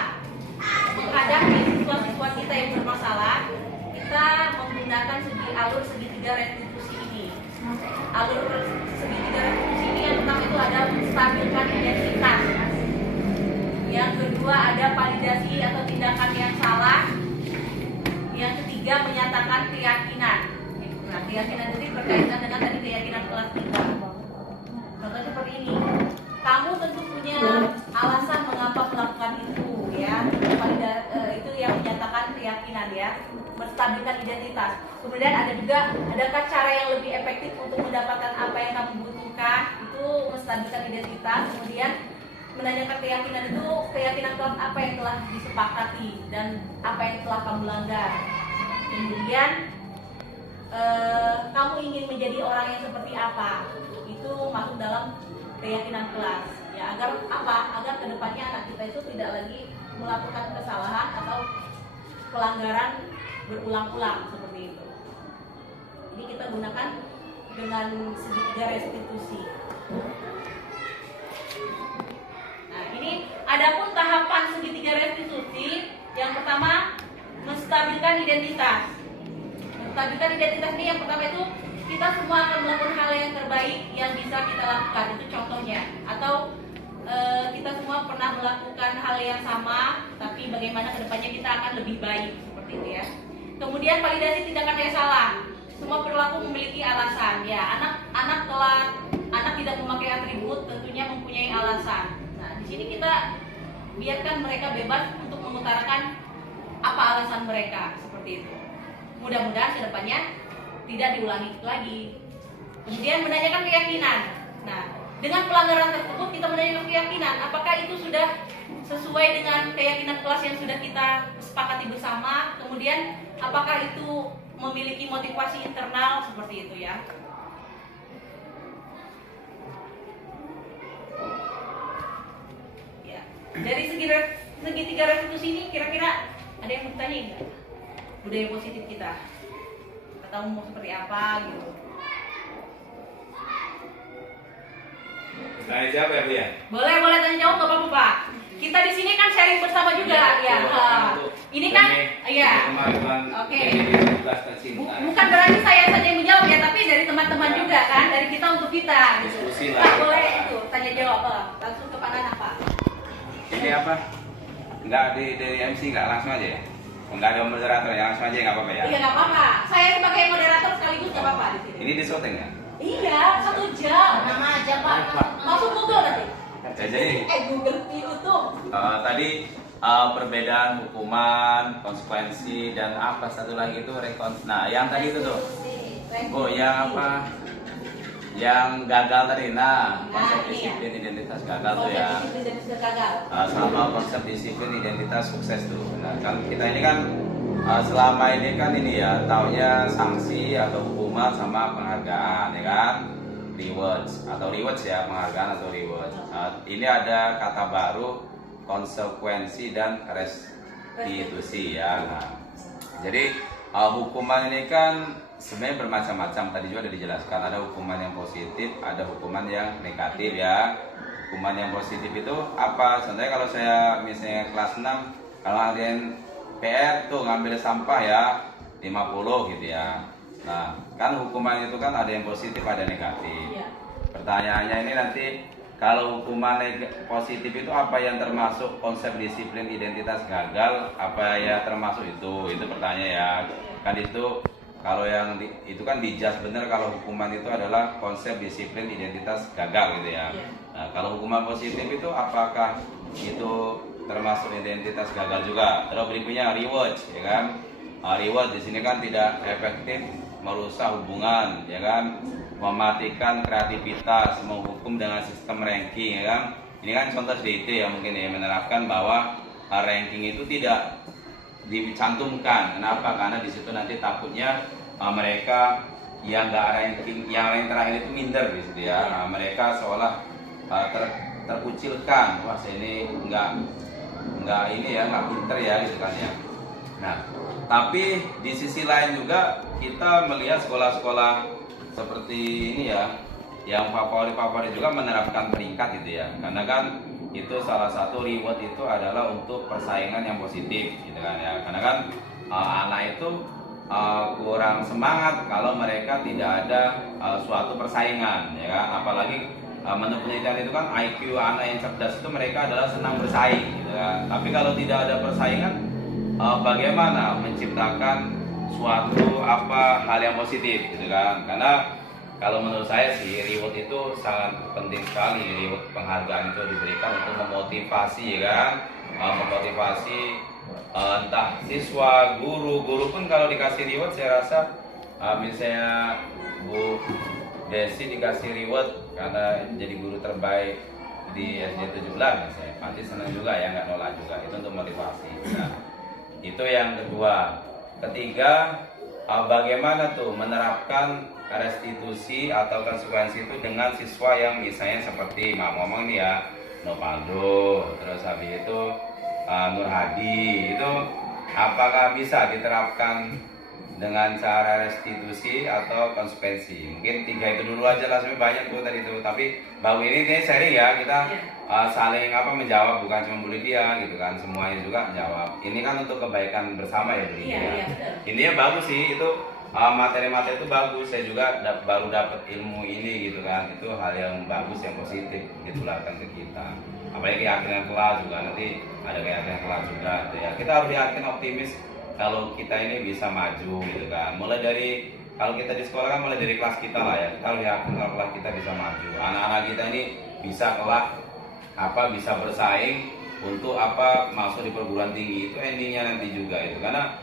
menghadapi siswa-siswa kita yang bermasalah, kita menggunakan alur segitiga restitusi ini. Alur segitiga restitusi ini yang pertama itu ada menstabilkan identitas. Yang kedua ada validasi atau tindakan yang salah. Yang ketiga menyatakan keyakinan. Nah, keyakinan ini berkaitan dengan tadi keyakinan kelas 3. Contoh seperti ini. Kamu tentu punya alasan mengapa melakukan itu, ya. Itu yang menyatakan keyakinan, ya. Menstabilkan identitas. Kemudian adakah cara yang lebih efektif untuk mendapatkan apa yang kamu butuhkan? Itu menstabilkan identitas. Kemudian menanyakan keyakinan itu, keyakinan kelas apa yang telah disepakati dan apa yang telah kamu langgar. Kemudian kamu ingin menjadi orang yang seperti apa? Itu masuk dalam keyakinan kelas. Ya, agar apa? Agar kedepannya anak kita itu tidak lagi melakukan kesalahan atau pelanggaran berulang-ulang seperti itu. Ini kita gunakan dengan segitiga restitusi. Nah, ini adapun tahapan segitiga restitusi. Yang pertama, menstabilkan identitas. Menstabilkan identitas ini yang pertama itu kita semua akan melakukan hal yang terbaik yang bisa kita lakukan. Itu contohnya. Atau kita semua pernah melakukan hal yang sama, tapi bagaimana kedepannya kita akan lebih baik seperti itu, ya. Kemudian validasi tindakan yang salah. Semua perilaku memiliki alasan. Ya, anak telat, anak tidak memakai atribut, tentunya mempunyai alasan. Nah, di sini kita biarkan mereka bebas untuk mengutarakan apa alasan mereka seperti itu. Mudah-mudahan kedepannya tidak diulangi lagi. Kemudian menanyakan keyakinan. Nah, dengan pelanggaran tersebut kita menanyakan keyakinan. Apakah itu sudah sesuai dengan keyakinan kelas yang sudah kita sepakati bersama? Kemudian apakah itu memiliki motivasi internal seperti itu, ya? Ya. Dari segitiga restitusi ini kira-kira ada yang bertanya enggak? Budaya positif kita. Atau mau seperti apa gitu? Tanya jawab ya Bu ya? Boleh tanya jawab nggak apa-apa Pak. Kita di sini kan sharing bersama juga, ya. Ini kan, ya. Oke. Bukan berarti saya saja yang menjawab ya, tapi dari teman-teman juga kan, dari kita untuk kita. Diskusi Pak, lah. boleh itu tanya jawab langsung ke Pak Nana Pak. Ini apa? Enggak dari MC enggak langsung aja ya? Enggak ada moderator ya, langsung aja nggak apa-apa ya? Iya nggak apa-apa. Saya sebagai moderator sekaligus nggak apa-apa di sini. Ini di syuting ya? Iya, 1 jam. Nama aja Pak. Masuk Google nanti. Ya, jadi Google YouTube. tadi perbedaan hukuman, konsekuensi dan apa satu lagi itu Nah, yang tadi itu tuh. Oh, yang apa? Yang gagal tadi. Nah, konsep disiplin identitas gagal tuh ya. Sama konsep disiplin identitas sukses tuh. Nah, kan kita ini kan selama ini kan ini ya taunya sanksi atau hukuman sama penghargaan, ya kan? Rewards ya, penghargaan atau rewards. Ini ada kata baru konsekuensi dan restitusi ya. Nah, jadi hukuman ini kan sebenarnya bermacam-macam. Tadi juga sudah dijelaskan, ada hukuman yang positif, ada hukuman yang negatif ya. Hukuman yang positif itu apa? Contohnya kalau saya misalnya kelas 6, kalau ngadain PR tuh ngambil sampah ya 50 gitu ya. Nah, kan hukuman itu kan ada yang positif, ada negatif. Iya. Pertanyaannya ini nanti kalau hukuman positif itu apa yang termasuk konsep disiplin identitas gagal? Apa ya termasuk itu? Itu pertanyaan ya. Kan itu kalau yang itu kan dijas bener kalau hukuman itu adalah konsep disiplin identitas gagal gitu ya. Iya. Nah, kalau hukuman positif itu apakah itu termasuk identitas gagal juga? Terus berikutnya reward ya kan? Reward di sini kan tidak efektif, merusak hubungan ya kan, mematikan kreativitas, menghukum dengan sistem ranking ya kan. Ini kan contoh seperti itu ya, mungkin ya menerapkan bahwa ranking itu tidak dicantumkan. Kenapa? Karena di situ nanti takutnya mereka yang nggak ranking, yang ranking terakhir itu minder di situ ya. Mereka seolah terkucilkan. Wah, saya ini nggak ini ya, nggak pinter ya gitu kan ya. Nah, tapi di sisi lain juga kita melihat sekolah-sekolah seperti ini ya, yang favorit juga menerapkan peringkat gitu ya. Karena kan itu salah satu reward itu adalah untuk persaingan yang positif gitu kan ya. Karena kan anak itu kurang semangat kalau mereka tidak ada suatu persaingan ya kan. Apalagi menurut penelitian itu kan IQ anak yang cerdas itu mereka adalah senang bersaing gitu kan. Tapi kalau tidak ada persaingan, bagaimana menciptakan suatu hal yang positif gitu kan. Karena kalau menurut saya sih reward itu sangat penting sekali. Reward penghargaan itu diberikan untuk memotivasi ya kan, memotivasi entah siswa, guru pun kalau dikasih reward saya rasa misalnya Bu Desi dikasih reward karena jadi guru terbaik di SD 17 misalnya, pasti senang juga ya, nggak nolak juga, itu untuk motivasi. Nah, itu yang kedua. Ketiga, bagaimana tuh menerapkan restitusi atau konsekuensi itu dengan siswa yang misalnya seperti ngomong nih ya, Nopaldo, terus habis itu Nur Hadi, itu apakah bisa diterapkan dengan cara restitusi atau konsekuensi? Mungkin 3 itu dulu aja lah, sebenarnya banyak tuh tadi itu. Tapi bau ini sharing ya, kita saling menjawab, bukan cuma Bu Lydia gitu kan, semuanya juga menjawab. Ini kan untuk kebaikan bersama ya Bu Lydia. Iya, Intinya bagus sih itu, materi-materi itu bagus. Saya juga baru dapat ilmu ini gitu kan. Itu hal yang bagus, yang positif ditularkan ke kita. Apalagi keyakinan kelak juga, nanti ada keyakinan kelak juga gitu ya. Kita harus yakin, optimis kalau kita ini bisa maju gitu kan. Mulai dari, kalau kita di sekolah kan mulai dari kelas kita lah ya, kita harus yakin kalau kelas kita bisa maju. Anak-anak kita ini bisa kelak bisa bersaing untuk masuk di perguruan tinggi, itu endingnya nanti juga itu. Karena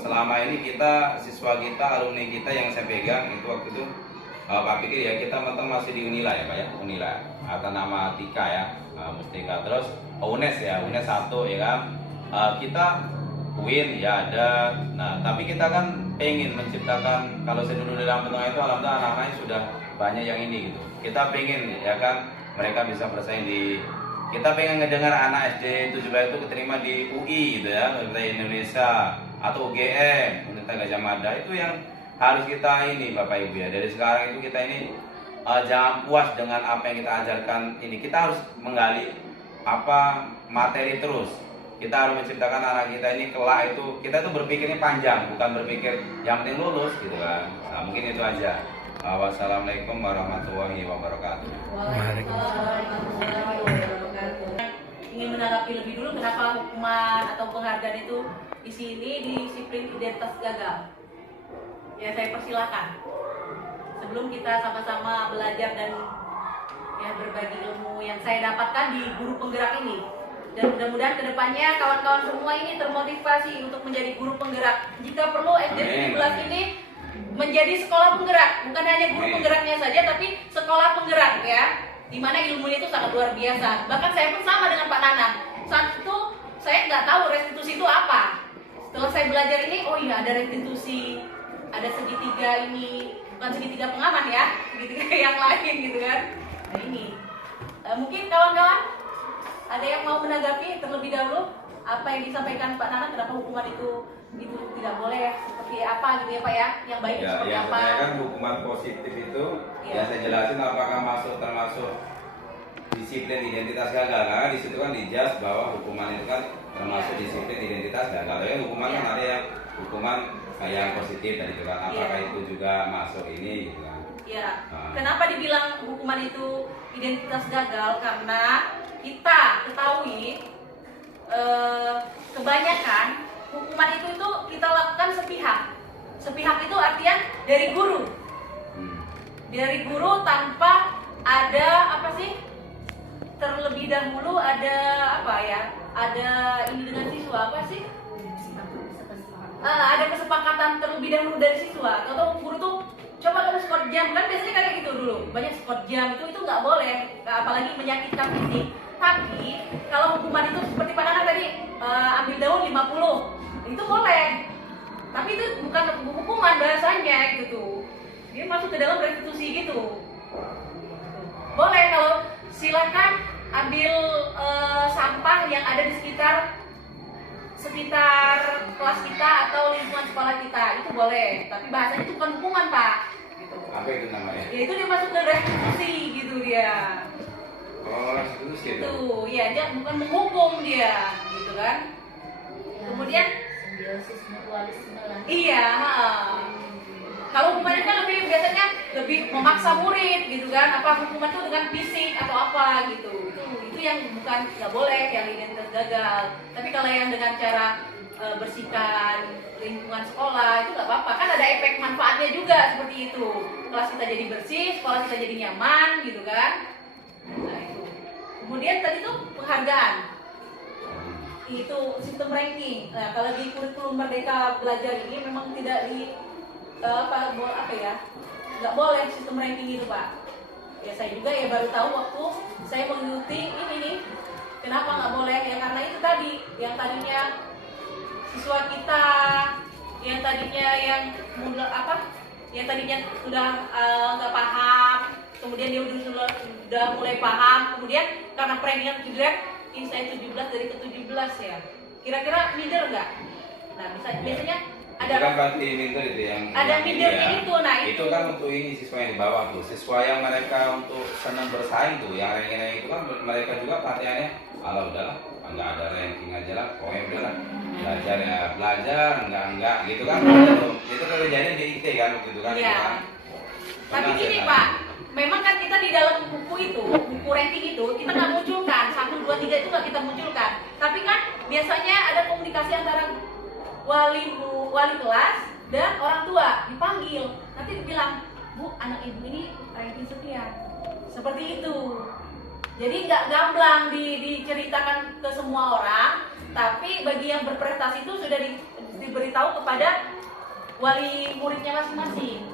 selama ini kita, siswa kita, alumni kita yang saya pegang itu waktu itu Pak pikir ya, kita mentok masih di Unila ya Pak ya, Unila atau nama Tika ya, Mustika, terus UNES ya, UNES 1 ya kan. Kita UIN ya ada. Nah, tapi kita kan pengen menciptakan, kalau saya dulu di Lampung Tengah itu alhamdulillah anak-anaknya sudah banyak yang ini gitu. Kita pengen ya kan mereka bisa bersaing kita pengen ngedengar anak SD 17 itu keterima di UI gitu ya, Universitas Indonesia atau UGM, Universitas Gajah Mada. Itu yang harus kita ini Bapak Ibu ya. Dari sekarang itu kita ini jangan puas dengan apa yang kita ajarkan ini. Kita harus menggali materi terus. Kita harus menciptakan anak kita ini kelak itu, kita tuh berpikirnya panjang, bukan berpikir yang penting lulus gitu kan. Nah, mungkin itu aja. Wassalamualaikum warahmatullahi wabarakatuh. Ingin menanggapi lebih dulu kenapa hukuman atau penghargaan itu di sini disiplin identitas gagal. Ya, saya persilakan. Sebelum kita sama-sama belajar dan ya berbagi ilmu yang saya dapatkan di guru penggerak ini. Dan mudah-mudahan kedepannya kawan-kawan semua ini termotivasi untuk menjadi guru penggerak. Jika perlu SD 17 ini menjadi sekolah penggerak, bukan hanya guru penggeraknya saja, tapi sekolah penggerak ya, dimana ilmunya itu sangat luar biasa. Bahkan saya pun sama dengan Pak Nanang. Saat itu saya nggak tahu restitusi itu apa. Setelah saya belajar ini, oh iya ada restitusi, ada segitiga ini, bukan segitiga pengaman ya, segitiga yang lain gitu kan. Nah ini, mungkin kawan-kawan ada yang mau menanggapi terlebih dahulu apa yang disampaikan Pak Nanang, kenapa hukuman itu tidak boleh, seperti apa gitu ya Pak ya, yang baik ya, seperti yang apa? saya kan hukuman positif itu yang saya jelasin apakah termasuk disiplin identitas gagal. Karena di situ kan dijelas bahwa hukuman itu kan termasuk disiplin identitas gagal. Tapi hukuman kan ada yang hukuman yang positif tadi itu kan, apakah itu juga masuk ini gitu kan? Ya. Kenapa dibilang hukuman itu identitas gagal? Karena kita ketahui kebanyakan hukuman itu kita lakukan sepihak. Sepihak itu artinya dari guru. Dari guru tanpa ada terlebih dahulu ada ada ini dengan siswa ada kesepakatan terlebih dahulu dari siswa. Atau guru tuh coba kamu skor jam, kan biasanya kayak gitu dulu, banyak skor jam, itu nggak boleh, apalagi menyakitkan fisik. Tapi kalau hukuman itu seperti Pak Nanang tadi ambil daun 50, itu boleh. Tapi itu bukan hukuman bahasanya gitu. Dia masuk ke dalam restitusi gitu. Boleh kalau silakan ambil sampah yang ada di sekitar kelas kita atau lingkungan sekolah kita, itu boleh. Tapi bahasanya itu bukan hukuman Pak. Gitu. Apa itu namanya? Ya itu dia masuk ke restitusi gitu dia. Oh, restitusi itu. Ya dia bukan menghukum dia, gitu kan? Ya, Kemudian simbiosis mutualisme lah. iya, Kalau hukumannya kan biasanya lebih memaksa murid gitu kan, apa hukuman itu dengan fisik atau apa gitu. Itu yang bukan nggak boleh, yang identitas gagal. Tapi kalau yang dengan cara bersihkan lingkungan sekolah itu nggak apa-apa, kan ada efek manfaatnya juga seperti itu. Kelas kita jadi bersih, sekolah kita jadi nyaman gitu kan. Nah itu. Kemudian tadi tuh penghargaan. Itu sistem ranking. Nah, kalau di kurikulum Merdeka Belajar ini memang tidak di apa ya, nggak boleh sistem ranking itu Pak. Ya saya juga ya baru tahu waktu saya mengikuti ini nih. Kenapa nggak boleh? Ya karena itu tadi, yang tadinya siswa kita, yang tadinya yang tadinya sudah nggak paham, kemudian dia udah mulai paham, kemudian karena ranking jelek, ini saya 17 dari ke 17 ya. Kira-kira minder nggak? Nah biasanya ada itu kan berarti minder itu yang ada yang mindernya ini ya. itu. Nah itu kan untuk ini siswa yang di bawah tuh, siswa yang mereka untuk senang bersaing tuh, yang ranking itu kan mereka juga perhatiannya, ala udahlah nggak ada ranking aja lah, pokoknya udahlah belajar ya belajar, enggak gitu kan. Itu kan kejadian di IT kan waktu itu kan. Iya. Gitu kan. Tapi Pernah gini saya Pak, memang kan kita di dalam buku itu, buku ranking itu kita nggak munculkan 1, 2, 3 itu nggak kita munculkan. Tapi kan biasanya ada komunikasi antara wali kelas dan orang tua, dipanggil, nanti dibilang, Bu, anak ibu ini ranking sekian, seperti itu. Jadi nggak gamblang diceritakan ke semua orang, tapi bagi yang berprestasi itu sudah diberitahu kepada wali muridnya masing-masing.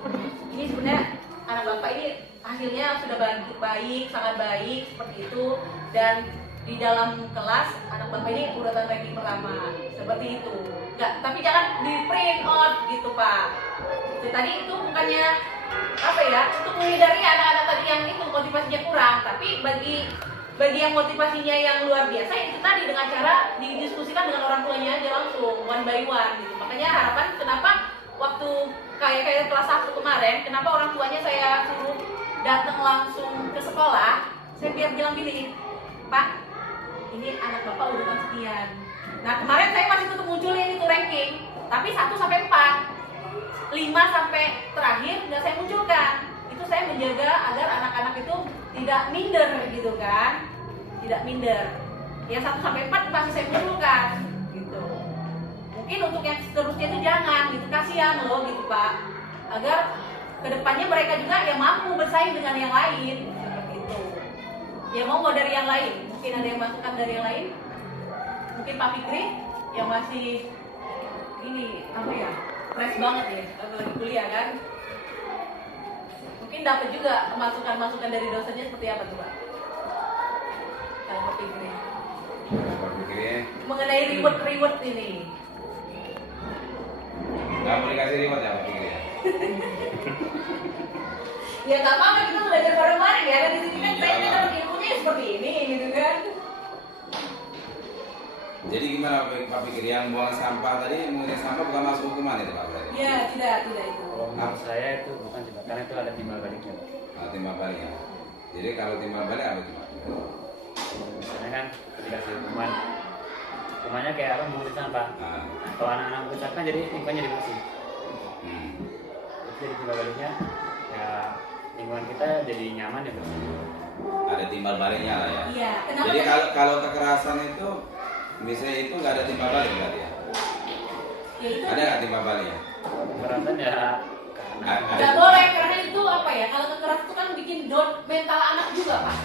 Ini sebenarnya anak bapak ini hasilnya sudah baik, sangat baik seperti itu, dan di dalam kelas anak bapak ini urutan ranking pertama, seperti itu. Nggak, tapi jangan di print out gitu Pak. Itu tadi itu bukannya apa ya, untuk menghindari anak-anak tadi yang itu motivasinya kurang, tapi bagi yang motivasinya yang luar biasa itu tadi dengan cara didiskusikan dengan orang tuanya aja langsung one by one gitu. Makanya harapan kenapa waktu kayak kelas 1 kemarin, kenapa orang tuanya saya suruh datang langsung ke sekolah, saya bilang gini, Pak, ini anak bapak urutan sekian. Nah kemarin saya masih tetap munculin itu ranking, tapi 1 sampai 4, 5 sampai terakhir nggak saya munculkan. Itu saya menjaga agar anak-anak itu tidak minder gitu kan, tidak minder. Yang 1 sampai 4 masih saya munculkan gitu. Mungkin untuk yang seterusnya itu jangan gitu, kasihan loh gitu Pak, agar kedepannya mereka juga yang mampu bersaing dengan yang lain seperti itu. Ya mau dari yang lain, mungkin ada yang masukan dari yang lain, mungkin Pak Fikri yang masih ini apa ya, fresh banget ya, lagi kuliah kan, mungkin dapat juga masukan dari dosennya seperti apa tuh Pak? Kalau Pak Fikri mengenai reward ini. Nggak boleh kasih reward ya Pak Fikri ya? Ya nggak apa-apa, kita belajar bareng-bareng ya kan, di sini kan saya dapat ilmunya seperti ini gitu kan. Jadi gimana Pak Fikri, yang buang sampah tadi, mengenai sampah bukan masuk hukuman itu Pak berarti? Ya tidak itu. Kalau menurut saya itu bukan juga, karena itu ada timbal baliknya. Nah, timbal balik ya. Jadi kalau timbal balik apa tuh Pak? Misalnya kan dikasih hukumannya kayak apa, mengumpulkan sampah. Nah, Kalau anak-anak mengumpulkan sampah jadi lingkungannya jadi bersih. hmm. Itu jadi timbal baliknya ya, lingkungan kita jadi nyaman ya bersih. Ada timbal baliknya lah ya. Iya. Kenapa? Jadi kalau kekerasan itu misalnya itu nggak ada timbal balik berarti ya? Ya itu. Ada nggak timbal baliknya? Kekerasan ya Nggak boleh, karena itu apa ya, kalau kekerasan itu kan bikin down mental anak juga Pak.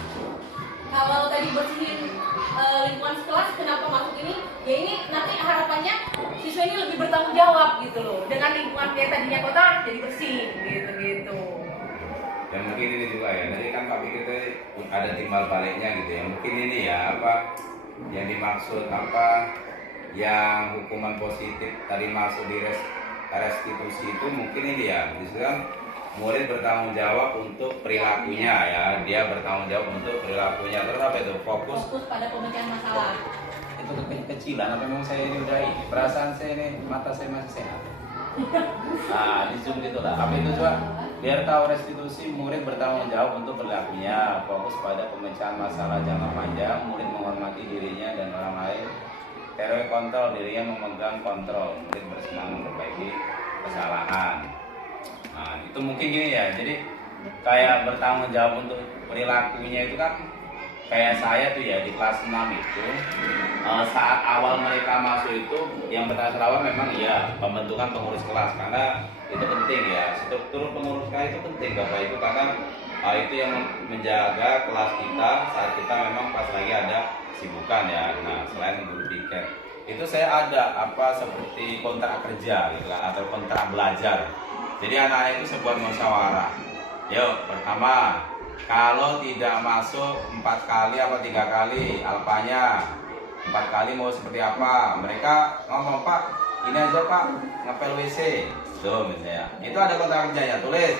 Kalau tadi bersihin lingkungan kelas, kenapa masuk ini? Ya ini nanti harapannya siswa ini lebih bertanggung jawab gitu loh, dengan lingkungan yang tadinya kotor jadi bersih gitu. Ya mungkin ini juga ya, tadi kan Pak Fikri tadi ada timbal baliknya gitu ya. Mungkin ini ya apa yang dimaksud apa, yang hukuman positif tadi masuk di restitusi itu mungkin ini ya, disebutkan murid bertanggung jawab untuk perilakunya ya, dia bertanggung jawab untuk perilakunya. Terus apa itu? Fokus Pada pemecahan masalah. itu kekecilan apa memang saya ini udah ini perasaan saya ini, mata saya masih sehat. Nah di zoom gitu lah, apa itu coba biar tahu restitusi, murid bertanggung jawab untuk perilakunya, fokus pada pemecahan masalah jangka panjang, murid menghormati dirinya dan orang lain, kontrol dirinya, memegang kontrol, murid bersemangat memperbaiki kesalahan. Nah, itu mungkin gini ya. Jadi kayak bertanggung jawab untuk perilakunya itu kan kayak saya tuh ya di kelas 6 itu saat awal mereka masuk itu yang pertama memang ya pembentukan pengurus kelas, karena itu penting ya, struktur pengurus kelas itu penting Bapak Ibu, karena itu yang menjaga kelas kita saat kita memang pas lagi ada kesibukan ya. Nah, selain guru piket itu saya ada seperti kontrak kerja gitu kan, atau kontrak belajar. Jadi anak-anak itu sebuah musyawarah. Yuk, pertama, kalau tidak masuk 4 kali atau 3 kali alpanya, 4 kali mau seperti apa? Mereka ngomong, Pak, ini aja Pak, ngepel WC. Tuh misalnya. Itu ada kontrak kerjanya, tulis.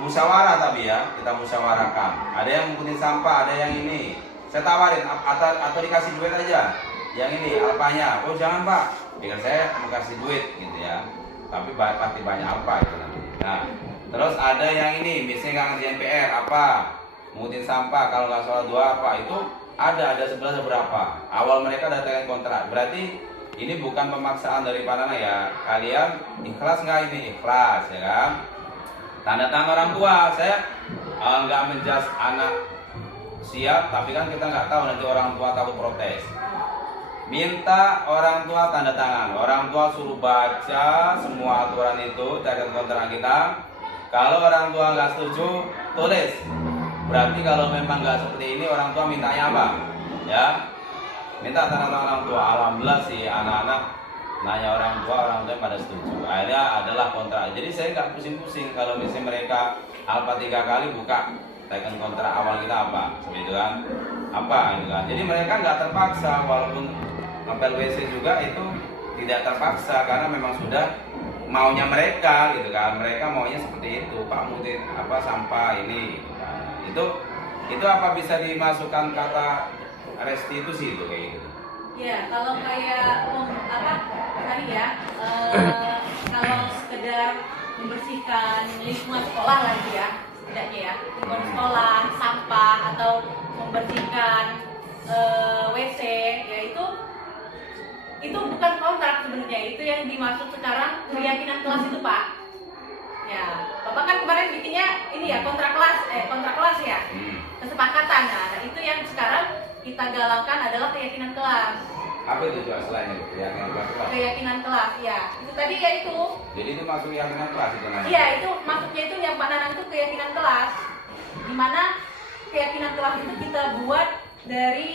Musyawarah tapi ya, kita musyawarahkan. Ada yang mengikuti sampah, ada yang ini. Saya tawarin, atau dikasih duit aja. Yang ini, alpanya. Oh jangan Pak, biar saya mau kasih duit gitu ya. Tapi pasti banyak alpa gitu nanti. Nah, terus ada yang ini, misalnya nggak ngerjain PR apa, mungutin sampah, kalau nggak sholat dua apa, itu ada 11 berapa. Awal mereka datangin kontrak, berarti ini bukan pemaksaan dari anak ya. Kalian ikhlas nggak ini? Ikhlas ya kan? Tanda tangan orang tua, saya nggak menjas anak siap, tapi kan kita nggak tahu nanti orang tua takut protes. Minta orang tua tanda tangan, orang tua suruh baca semua aturan itu, catatan kontrak kita. Kalau orang tua nggak setuju, tulis. Berarti kalau memang nggak seperti ini, orang tua mintanya apa? Ya, minta tanda tangan orang tua. Alhamdulillah sih anak-anak nanya orang tua pada setuju. Akhirnya adalah kontrak. Jadi saya nggak pusing-pusing kalau misalnya mereka alfa 3 kali buka tekan kontrak awal kita apa, seperti itu kan? Apa gitu kan? Jadi mereka nggak terpaksa, walaupun ngepel WC juga itu tidak terpaksa karena memang sudah maunya mereka gitu kan. Mereka maunya seperti itu, Pak Mudin sampah ini gitu kan. Itu apa bisa dimasukkan kata restitusi itu kayak gitu. Ya, kalau kayak tadi ya, kalau sekedar membersihkan lingkungan sekolah lah gitu ya, setidaknya ya, lingkungan sekolah, sampah atau membersihkan WC, ya itu bukan kontrak sebenarnya, itu yang dimaksud sekarang keyakinan kelas itu Pak. Ya, Bapak kan kemarin bikinnya ini ya kontrak kelas ya, kesepakatan. Nah, itu yang sekarang kita galakkan adalah keyakinan kelas. Apa itu juga selain itu keyakinan kelas? Keyakinan kelas, ya. Itu tadi ya itu. Jadi itu masuk keyakinan kelas itu namanya? Iya, itu maksudnya itu yang Pak Nanang itu keyakinan kelas. Dimana keyakinan kelas itu kita buat dari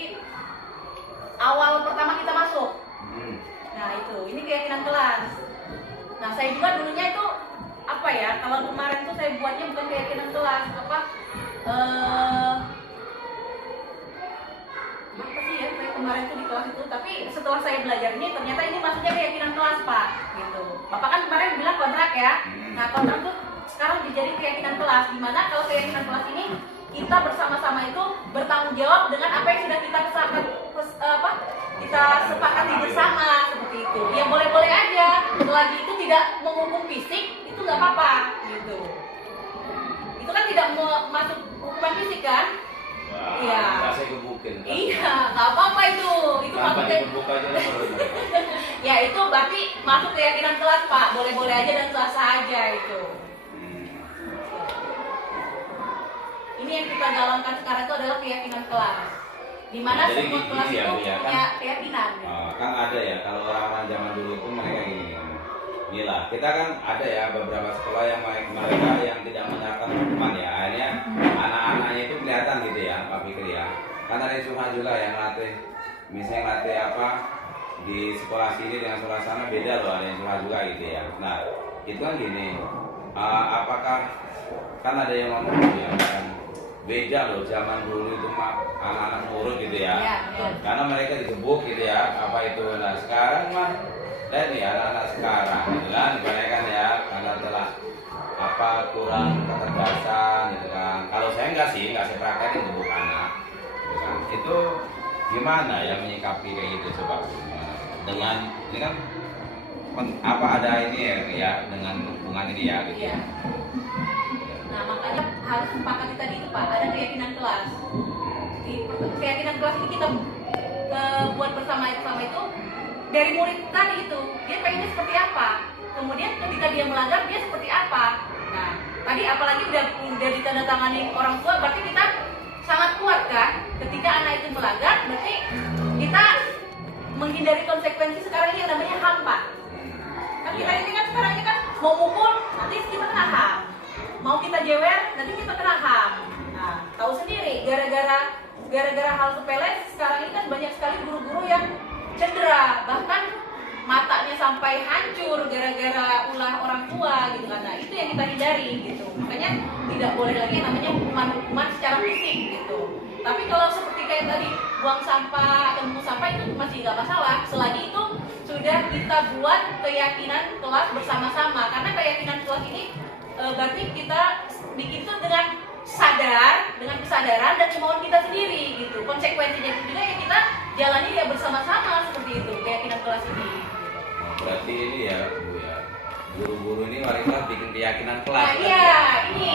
awal pertama kita masuk. Nah itu, ini keyakinan kelas. Nah saya juga dulunya itu kalau kemarin tuh saya buatnya bukan keyakinan kelas, apa sih ya, saya kemarin tuh di kelas itu, tapi setelah saya belajar ini ternyata ini maksudnya keyakinan kelas Pak, gitu. Bapak kan kemarin bilang kontrak ya, nah kontrak tuh sekarang dijadi keyakinan kelas, dimana kalau keyakinan kelas ini kita bersama-sama itu bertanggung jawab dengan apa yang sudah kita sepakati bersama seperti itu. Ya boleh-boleh aja, selagi itu tidak menghukum fisik itu nggak apa-apa gitu. Itu kan tidak masuk hukuman fisik kan? Iya. Saya gebukin. Iya, nggak apa-apa itu. Itu maksudnya. Ya itu berarti masuk keyakinan kelas Pak. Boleh-boleh aja dan sah-sah aja itu. Ini yang kita gaungkan sekarang itu adalah keyakinan kelas. Dimana jadi semua kelas ya, itu ya, punya keyakinan. Kan ada ya, kalau orang-orang zaman dulu itu mereka gila. Kita kan ada ya beberapa sekolah yang mereka yang tidak menerapkan hukuman ya. Akhirnya anak-anaknya itu kelihatan gitu ya, Pak Fikri ya. Kan ada Suha juga yang latih, misalnya latih di sekolah sini dengan sekolah sana beda loh, ada yang Suha juga gitu ya. Nah itu kan gini, apakah kan ada yang ngomong gitu ya, kan beda loh zaman dulu itu anak-anak nurut gitu ya, karena mereka digebuk gitu ya, nah sekarang mah lihat nih anak-anak sekarang gitu kan, kebanyakan ya karena telah kurang kecerdasan gitu kan. Kalau saya nggak saya praktekin gebuk anak gitu kan. Itu gimana ya menyikapi kayak gitu coba, dengan ini kan ada ini ya dengan hubungan ini ya gitu. Iya. Nah makanya harus sepakati tadi itu Pak, ada keyakinan kelas. Di keyakinan kelas ini kita buat bersama itu dari murid tadi itu, dia pengennya seperti apa, kemudian ketika dia melanggar dia seperti apa. Tadi apalagi udah ditandatangani orang tua, berarti kita sangat kuat kan? Ketika anak itu melanggar, berarti kita menghindari konsekuensi sekarang ini yang namanya hampa. Kan kita ini kan sekarang ini kan mau mukul, nanti kita kena HAM. Mau kita jewer, nanti kita kena HAM. Nah, tahu sendiri, gara-gara hal sepele sekarang ini kan banyak sekali guru-guru yang cedera, bahkan matanya sampai hancur gara-gara ulah orang tua gitu kan. Nah, itu yang kita hindari gitu. Makanya tidak boleh lagi yang namanya hukuman secara fisik gitu. Tapi kalau seperti kayak tadi buang sampah atau mengumpul sampah itu masih nggak masalah, selagi itu sudah kita buat keyakinan kelas bersama-sama. Karena keyakinan kelas ini berarti kita bikin itu dengan kesadaran dan kemauan kita sendiri gitu. Konsekuensinya itu juga ya kita jalani ya bersama-sama seperti itu keyakinan kelas ini. Berarti ini ya Bu ya, guru-guru ini wali kelas bikin keyakinan kelas. Nah iya, ini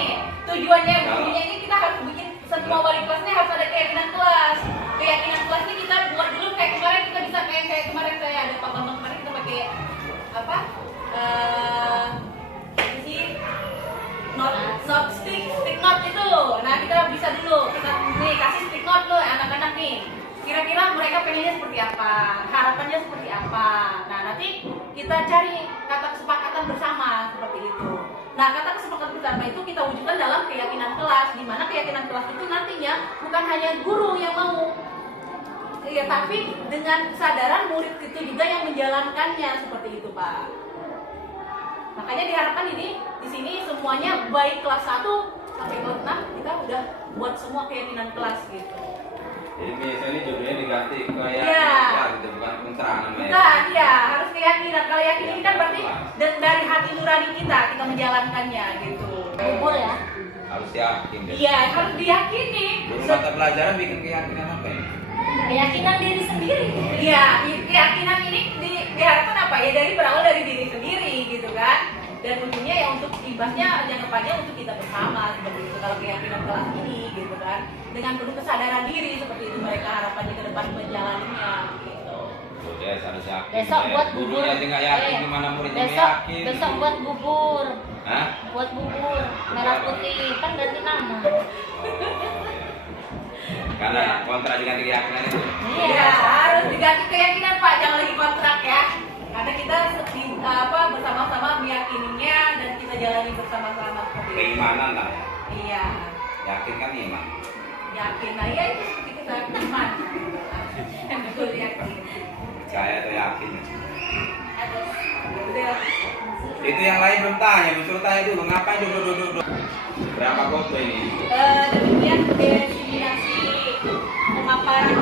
tujuannya gurunya ini kita harus bikin semua wali kelasnya harus ada keyakinan kelas. Keyakinan kelas ini kita buat dulu kayak kemarin kita bisa kayak kemarin saya ada Pak Bambang kemarin kita pakai apa? Not stick note itu. Nah kita bisa dulu kita nih kasih stick note loh anak-anak nih. Kira-kira mereka pengennya seperti apa, harapannya seperti apa. Nah nanti kita cari kata kesepakatan bersama seperti itu. Nah kata kesepakatan bersama itu kita wujudkan dalam keyakinan kelas, di mana keyakinan kelas itu nantinya bukan hanya guru yang mau, ya tapi dengan kesadaran murid itu juga yang menjalankannya seperti itu Pak. Makanya diharapkan ini di sini semuanya baik kelas 1 sampai kelas 6 kita udah buat semua keyakinan kelas gitu. Jadi biasanya ini judulnya diganti keyakinan Iya. kelas gitu, bukan kontra namanya. Nah, iya harus keyakinan. Kalau yakin ini kan berarti dari hati nurani kita menjalankannya gitu. Bubur ya. Harus yakin deh. Iya harus diyakini. Guru mata pelajaran bikin keyakinan apa ini? Keyakinan diri sendiri. Iya keyakinan ini diharapkan apa ya berawal dari diri sendiri gitu kan. Dan ujungnya ya untuk ibasnya jangka panjang untuk kita bersama seperti itu kalau keyakinan kelas ini gitu kan. Dengan penuh kesadaran diri seperti itu mereka harapannya ke depan menjalaninya gitu. Udah harus yakin. Besok deh. buat bubur. Gurunya aja nggak yakin gimana muridnya Besok yakin. besok buat bubur. Hah? Buat bubur merah putih kan ganti nama. Oh, iya. Karena kontra dengan keyakinan itu. Iya harus diganti keyakinan Pak, jangan lagi kontrak ya. Karena kita bersama-sama meyakininya dan kita jalani bersama-sama seperti itu. Keimanan lah ya. Iya, Yakin kan iman. yakin. Nah ya itu seperti kita iman. Yang betul yakin. Percaya atau yakin. Udah. Itu yang lain belum tanya, disuruh tanya dulu. Ngapain duduk. Berapa foto ini? Demikian diseminasi pemaparan